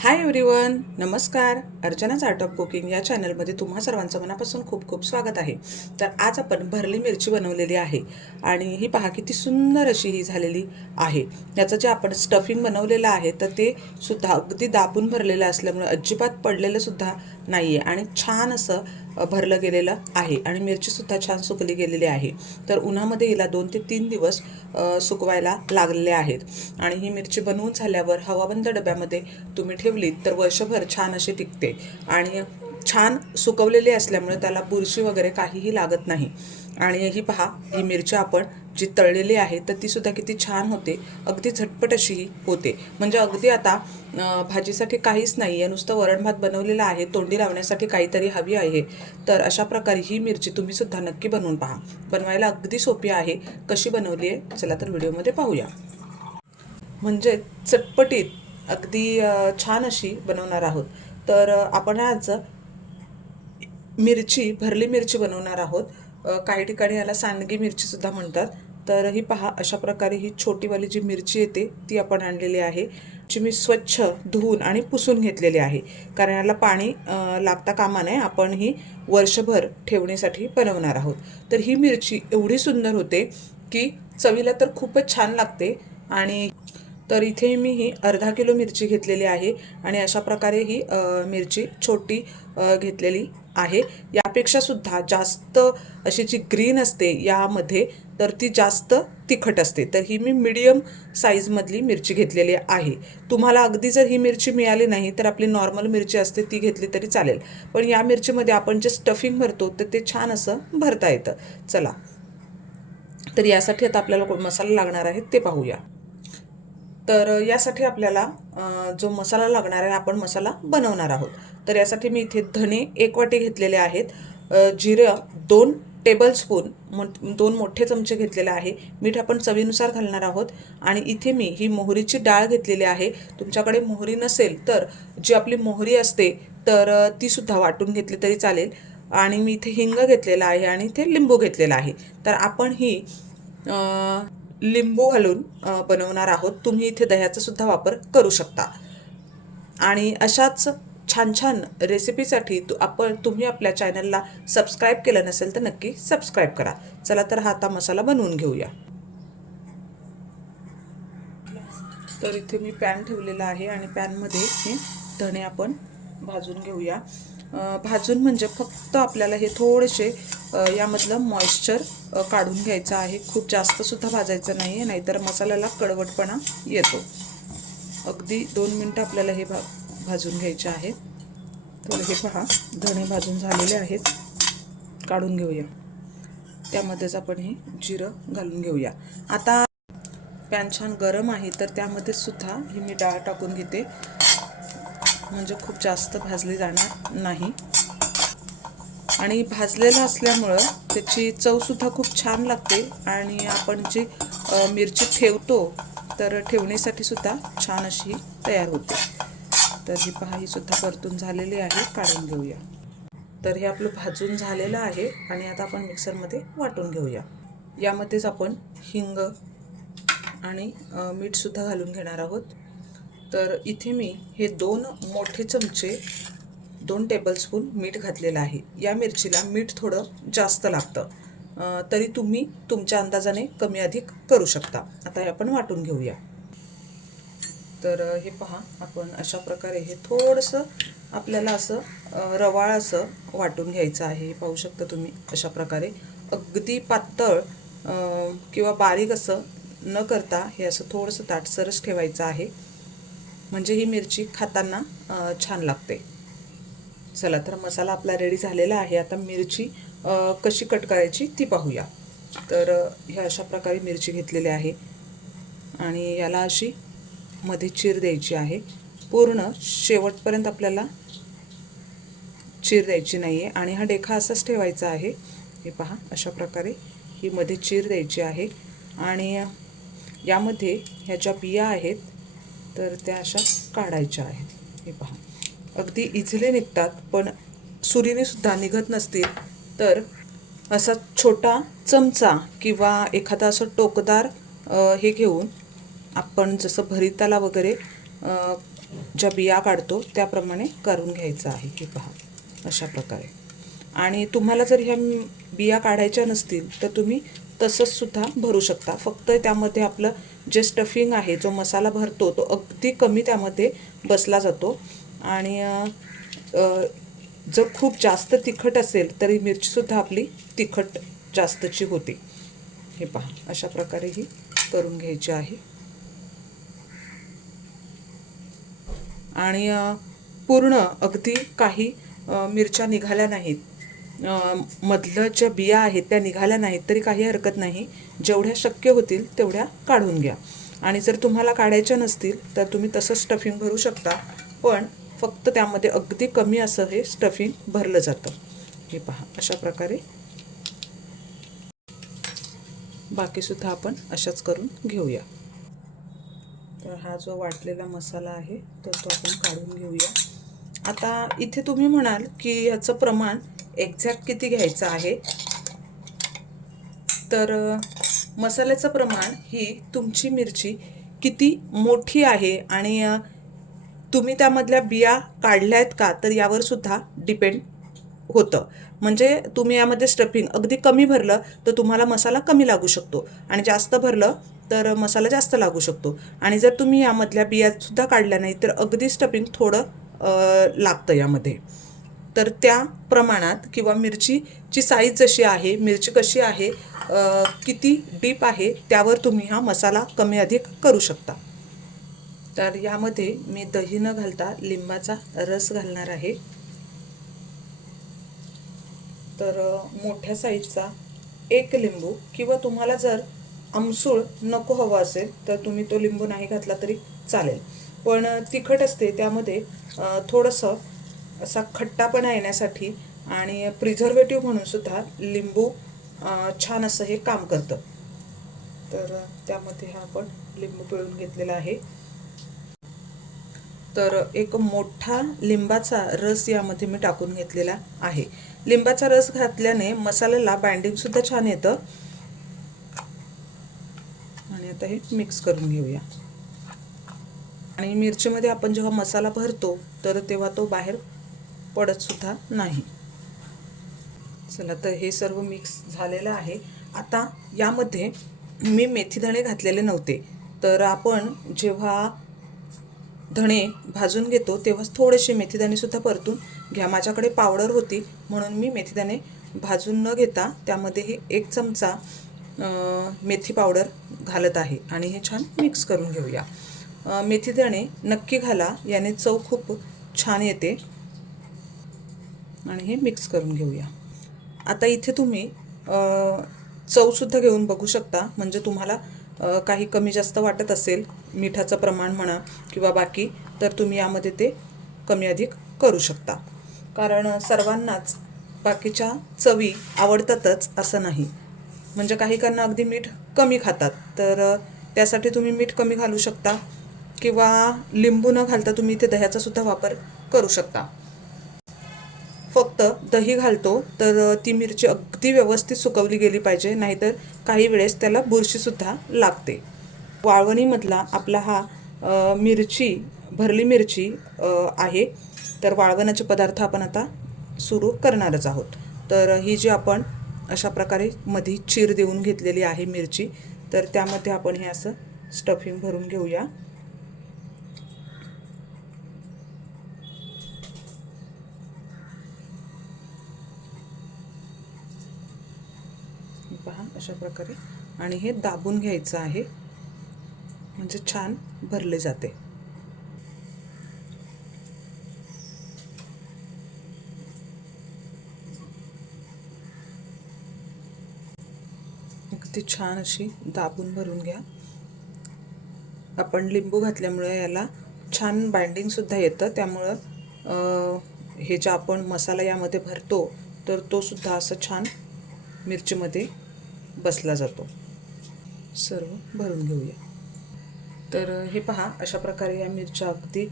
Hi everyone, नमस्कार. अर्चनाच art of cooking या चॅनलमध्ये तुम्हा सर्वांचं मनापासून खूप खूप स्वागत आहे. तर आज आपण भरली मिरची बनवलेली आहे आणि ही पहा किती सुंदर अशी ही झालेली आहे. याचं जे आपण स्टफिंग बनवलेलं आहे तर ते सुद्धा अगदी दाबून भरलेलं असल्यामुळे अजिबात पडलेलं सुद्धा नाही आहे आणि छान असं भरलं गेलेलं आहे आणि मिरचीसुद्धा छान सुकली गेलेली आहे. तर उन्हामध्ये हिला 2 ते 3 दिवस सुकवायला लागलेले आहेत आणि ही मिरची बनवून झाल्यावर हवाबंद डब्यामध्ये तुम्ही ठेवलीत तर वर्षभर छान अशी टिकते आणि छान सुकवलेली असल्यामुळे त्याला बुरशी वगैरे काहीही लागत नाही. आणि ही पहा, ही मिरची आपण जी तळलेली आहे तर ती सुद्धा किती छान होते, अगदी झटपट अशी होते. म्हणजे अगदी आता भाजीसाठी काहीच नाही आहे, नुसतं वरण भात बनवलेला आहे, तोंडी लावण्यासाठी काहीतरी हवी आहे. तर अशा प्रकारे ही मिरची तुम्ही सुद्धा नक्की बनवून पहा. बनवायला अगदी सोपी आहे. कशी बनवली आहे चला तर व्हिडिओमध्ये पाहूया. म्हणजे चटपटीत अगदी छान अशी बनवणार आहोत. तर आपण आज भरली मिरची बनवणार आहोत. काही ठिकाणी याला सांडगी मिरचीसुद्धा म्हणतात. तर ही पहा, अशा प्रकारे ही छोटीवाली जी मिरची येते ती आपण आणलेली आहे, जी मी स्वच्छ धुवून आणि पुसून घेतलेली आहे. कारण याला पाणी लागता कामा नये, आपण ही वर्षभर ठेवण्यासाठी बनवणार आहोत. तर ही मिरची एवढी सुंदर होते की चवीला तर खूपच छान लागते. आणि तर इथे मी ही अर्धा किलो मिरची घेतलेली आहे आणि अशा प्रकारे ही मिरची छोटी घेतलेली आहे. यापेक्षा सुद्धा जास्त अशी जी ग्रीन असते यामध्ये तर ती जास्त तिखट असते. तर ही मी मीडियम साईजमधली मिरची घेतलेली आहे. तुम्हाला अगदी जर ही मिरची मिळाली नाही तर आपली नॉर्मल मिरची असते ती घेतली तरी चालेल. पण या मिरचीमध्ये आपण जे स्टफिंग भरतो तर ते छान असं भरता येतं. चला, तर यासाठी आता आपल्याला मसाला लागणार आहे ते पाहूया. तर यासाठी आपल्याला जो मसाला लागणार आहे, आपण मसाला बनवणार आहोत. तर यासाठी मी इथे धणे 1 वाटी घेतलेले आहेत, जिरं 2 टेबलस्पून 2 मोठे चमचे घेतलेले आहे, मीठ आपण चवीनुसार घालणार आहोत. आणि इथे मी ही मोहरीची डाळ घेतलेली आहे. तुमच्याकडे मोहरी नसेल तर जी आपली मोहरी असते तर ती सुद्धा वाटून घेतली तरी चालेल. आणि मी इथे हिंग घेतलेला आहे आणि इथे लिंबू घेतलेला आहे. तर आपण ही लिंबू घालून बनवणार आहोत. तुम्ही इथे दह्याचा सुद्धा वापर करू शकता. आणि अशाच छान छान रेसिपीसाठी तुम्ही आपल्या चॅनलला सबस्क्राईब केलं नसेल तर नक्की सबस्क्राईब करा. चला तर हा आता मसाला बनवून घेऊया. तर इथे मी पॅन ठेवलेला आहे आणि पॅनमध्ये हे धणे आपण भाजून घेऊया. भाजून म्हणजे फक्त आपल्याला हे थोडेसे यामधलं मॉइश्चर काढून घ्यायचं आहे. खूप जास्तसुद्धा भाजायचं नाही आहे, नाहीतर मसाल्याला कडवटपणा येतो. अगदी 2 मिनटं आपल्याला हे भाजून घ्यायचे आहेत. तर हे पहा, धणे भाजून झालेले आहेत, काढून घेऊया. त्यामध्येच आपण हे जिरं घालून घेऊया. आता पॅन छान गरम आहे तर त्यामध्ये सुद्धा ही मी डाळ टाकून घेते, म्हणजे खूप जास्त भाजली जाणार नाही. आणि भाजलेलं असल्यामुळं त्याची चवसुद्धा खूप छान लागते आणि आपण जी मिरची ठेवतो तर ठेवण्यासाठी सुद्धा छान अशी तयार होते. तर ही पहा, ही सुद्धा परतून झालेली आहे, काढून घेऊया. तर हे आपलं भाजून झालेलं आहे आणि आता आपण मिक्सरमध्ये वाटून घेऊया. यामध्येच आपण हिंग आणि मीठसुद्धा घालून घेणार आहोत. तर इथे मी हे 2 मोठे चमचे 2 टेबलस्पून मीठ घातलेलं आहे. या मिरचीला मीठ थोडं जास्त लागतं, तरी तुम्ही तुमच्या अंदाजाने कमी अधिक करू शकता. आता हे आपण वाटून घेऊया. तर हे पहा, आपण अशा प्रकारे हे थोडंसं आपल्याला असं रवाळ असं वाटून घ्यायचं आहे. पाहू शकता तुम्ही अशा प्रकारे, अगदी पातळ किंवा बारीक असं न करता हे असं थोडंसं ताटसरच ठेवायचं आहे, म्हणजे ही मिरची खाताना छान लागते. चला तर मसाला आपला रेडी झालेला आहे. आता मिरची कशी कट करायची ती पाहूया. तर ह्या अशा प्रकारे मिरची घेतलेली आहे आणि याला अशी मध्ये चीर द्यायची आहे. पूर्ण शेवटपर्यंत आपल्याला चीर द्यायची नाही आहे आणि हा देठा असाच ठेवायचा आहे. हे पहा, अशा प्रकारे ही मध्ये चीर द्यायची आहे. आणि यामध्ये ह्या ज्या बिया आहेत तर त्या अशा काढायच्या आहेत. हे पहा, अगदी इझिली निघतात, पण सुरीने सुद्धा निघत नसतील तर असा छोटा चमचा किंवा एखादा असं टोकदार हे घेऊन आपण जसं भरिताला वगैरे ज्या बिया काढतो त्याप्रमाणे करून घ्यायचं आहे. हे पहा अशा प्रकारे. आणि तुम्हाला जर ह्या बिया काढायच्या नसतील तर तुम्ही तसंच सुद्धा भरू शकता. फक्त त्यामध्ये आपलं जे स्टफिंग आहे, जो मसाला भरतो तो अगदी कमी त्यामध्ये बसला जातो. आणि जर खूप जास्त तिखट असेल तरी मिरचीसुद्धा आपली तिखट जास्तची होते. हे पहा अशा प्रकारे ही करून घ्यायची आहे. आणि पूर्ण अगदी काही मिरच्या निघाल्या नाहीत, मधलं ज्या बिया आहेत त्या निघाल्या नाहीत तरी काही हरकत नाही. जेवढ्या शक्य होतील तेवढ्या काढून घ्या. आणि जर तुम्हाला काढायच्या नसतील तर तुम्ही तसं स्टफिंग भरू शकता, पण फक्त त्यामध्ये अगदी कमी असं हे स्टफिंग भरलं जातं. हे पहा अशा प्रकारे बाकीसुद्धा आपण अशाच करून घेऊया. तर हा जो वाटलेला मसाला आहे तर तो आपण काढून घेऊया. आता इथे तुम्ही म्हणाल की याचं प्रमाण एक्झॅक्ट किती घ्यायचं आहे. तर मसाल्याचं प्रमाण ही तुमची मिरची किती मोठी आहे आणि तुम्ही त्यामधल्या बिया काढल्या आहेत का तर यावर सुद्धा डिपेंड होतं. म्हणजे तुम्ही यामध्ये स्टफिंग अगदी कमी भरलं तर तुम्हाला मसाला कमी लागू शकतो, आणि जास्त भरलं तर मसाला जास्त लागू शकतो. आणि जर तुम्ही यामधल्या बियासुद्धा काढल्या नाही तर अगदी स्टफिंग थोडं लागतं यामध्ये. तर त्या प्रमाणात किंवा मिरचीची साईज जशी आहे, मिरची कशी आहे, किती डीप आहे त्यावर तुम्ही हा मसाला कमी अधिक करू शकता. तर यामध्ये मी दही न घालता लिंबाचा रस घालणार आहे. तर मोठ्या साईजचा एक लिंबू, किंवा तुम्हाला जर आमसूळ नको हवा असेल तर तुम्ही तो लिंबू नाही घातला तरी चालेल. पण तिखट असते त्यामध्ये थोडंसं असा खट्टापणा येण्यासाठी आणि प्रिझर्वेटिव्ह म्हणून सुद्धा लिंबू छान असं हे काम करतं. तर त्यामध्ये हा आपण लिंबू पिळून घेतलेला आहे. तर एक मोठा लिंबाचा रस यामध्ये मी टाकून घेतलेला आहे. लिंबाचा रस घातल्याने मसाल्याला बाइंडिंगसुद्धा छान येतं. आणि आता हे मिक्स करून घेऊया. आणि मिरचीमध्ये आपण जेव्हा मसाला भरतो तर तेव्हा तो बाहेर पडत सुद्धा नाही. चला, तर हे सर्व मिक्स झालेलं आहे. आता यामध्ये मी मेथीदाणे घातलेले नव्हते, तर आपण जेव्हा धणे भाजून घेतो तेव्हा थोडेसे मेथीदाणेसुद्धा परतून घ्या. माझ्याकडे पावडर होती म्हणून मी मेथीदाणे भाजून न घेता त्यामध्ये हे 1 चमचा मेथी पावडर घालत आहे. आणि हे छान मिक्स करून घेऊया. मेथीदाणे नक्की घाला, याने चव खूप छान येते. आणि हे मिक्स करून घेऊया. आता इथे तुम्ही चवसुद्धा घेऊन बघू शकता. म्हणजे तुम्हाला काही कमी जास्त वाटत असेल, मिठाचं प्रमाण म्हणा किंवा बाकी, तर तुम्ही यामध्ये ते कमी अधिक करू शकता. कारण सर्वांनाच बाकीच्या चवी आवडतातच असं नाही. म्हणजे काही काहींना अगदी मीठ कमी खातात, तर त्यासाठी तुम्ही मीठ कमी घालू शकता, किंवा लिंबू न घालता तुम्ही इथे दह्याचा सुद्धा वापर करू शकता. फक्त दही घालतो तर ती मिरची अगदी व्यवस्थित सुकवली गेली पाहिजे, नाहीतर काही वेळेस त्याला बुरशीसुद्धा लागते. वाळवणीमधला आपला हा भरली मिरची आहे. तर वाळवणाचे पदार्थ आपण आता सुरू करणारच आहोत. तर ही जी आपण अशा प्रकारे मध्ये चीर देऊन घेतलेली आहे मिरची, तर त्यामध्ये आपण हे असं स्टफिंग भरून घेऊया. पहा अशा प्रकारे. आणि हे दाबून घ्यायचं आहे, म्हणजे छान भरले जाते. अगदी छान अशी दाबून भरून घ्या. आपण लिंबू घातल्यामुळे याला छान बाइंडिंगसुद्धा येतं. त्यामुळं हे जे आपण मसाला यामध्ये भरतो तर तो सुद्धा असं छान मिरचीमध्ये बसला जातो. सर्व भरून घेऊया. तर हे पहा अशा प्रकारे या मिरच्या अगदी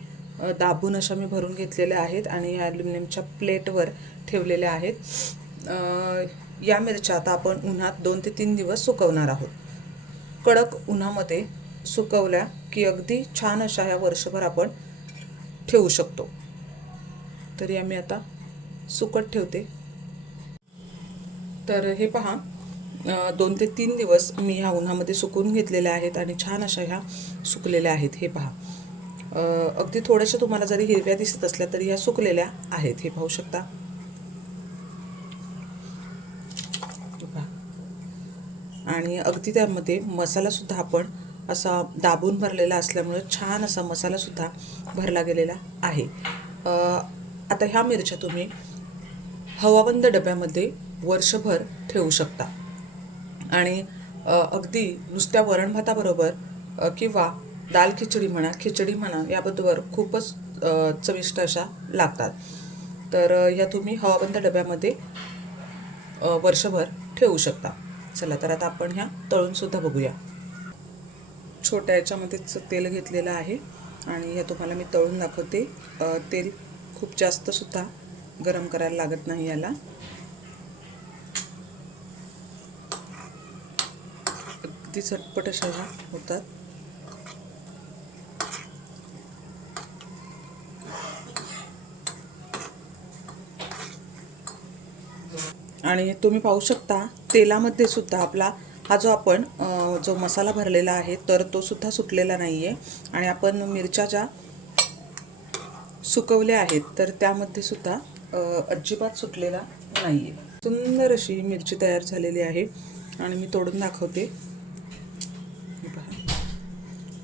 दाबून अशा मी भरून घेतलेल्या आहेत आणि या ॲल्युमिनियमच्या प्लेटवर ठेवलेल्या आहेत. या मिरच्या आता आपण उन्हात 2 ते 3 दिवस सुकवणार आहोत. कडक उन्हामध्ये सुकवल्या की अगदी छान अशा ह्या वर्षभर आपण ठेवू शकतो. तरी आम्ही आता सुकट ठेवते. तर हे पहा 2 ते 3 दिवस मी ह्या उन्हामध्ये सुकवून घेतलेल्या आहेत आणि छान अशा ह्या सुकलेल्या आहेत. हे पहा अगदी थोड्याशा तुम्हाला जरी हिरव्या दिसत असल्या तरी ह्या सुकलेल्या आहेत. हे पाहू शकता. आणि अगदी त्यामध्ये मसालासुद्धा आपण असा दाबून भरलेला असल्यामुळे छान असा मसालासुद्धा भरला गेलेला आहे. आता ह्या मिरच्या तुम्ही हवाबंद डब्यामध्ये वर्षभर ठेवू शकता आणि अगदी नुसत्या वरण भाताबरोबर किंवा दाल खिचडी म्हणा याबरोबर खूपच चविष्ट अशा लागतात. तर ह्या तुम्ही हवाबंद डब्यामध्ये वर्षभर ठेवू शकता. चला तर आता आपण ह्या तळूनसुद्धा बघूया. छोट्या याच्यामध्येच तेल घेतलेलं आहे आणि ह्या तुम्हाला मी तळून दाखवते. तेल खूप जास्तसुद्धा गरम करायला लागत नाही याला. अगदी झटपट अशा होतात. आणि तुम्ही पाहू शकता तेलामध्ये सुद्धा आपला हा जो आपण जो मसाला भरलेला आहे तर तो सुद्धा सुटलेला नाही आहे. आणि आपण मिरच्या ज्या सुकवल्या आहेत तर त्यामध्ये सुद्धा अजिबात सुटलेला नाही आहे. सुंदर अशी मिरची तयार झालेली आहे आणि मी तोडून दाखवते.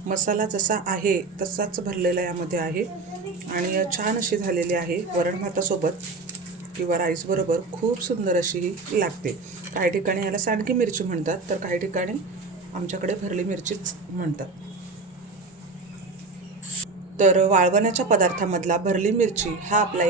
मसाला जसा आहे तसाच भरलेला यामध्ये आहे आणि छान अशी झालेली आहे. वरण भातासोबत किंवा राईसबरोबर खूप सुंदर अशी ही लागते. काही ठिकाणी याला सांडगी मिरची म्हणतात तर काही ठिकाणी आमच्याकडे भरली मिरचीच म्हणतात. तर वाळवणाच्या पदार्थामधला भरली मिरची हा आपला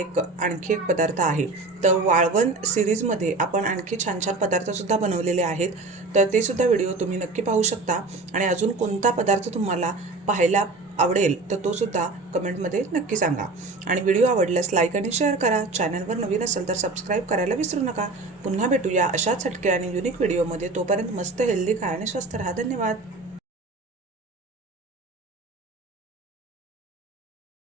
आणखी एक पदार्थ आहे. तर वाळवण सिरीजमध्ये आपण आणखी छान छान पदार्थसुद्धा बनवलेले आहेत. तर ते सुद्धा व्हिडिओ तुम्ही नक्की पाहू शकता. आणि अजून कोणता पदार्थ तुम्हाला पाहायला आवडेल तर तो सुद्धा कमेंटमध्ये नक्की सांगा. आणि व्हिडिओ आवडल्यास लाईक आणि शेअर करा. चॅनलवर नवीन असेल तर सबस्क्राईब करायला विसरू नका. पुन्हा भेटूया अशाच हटके आणि युनिक व्हिडिओमध्ये. तोपर्यंत मस्त हेल्दी खा आणि स्वस्थ राहा. धन्यवाद.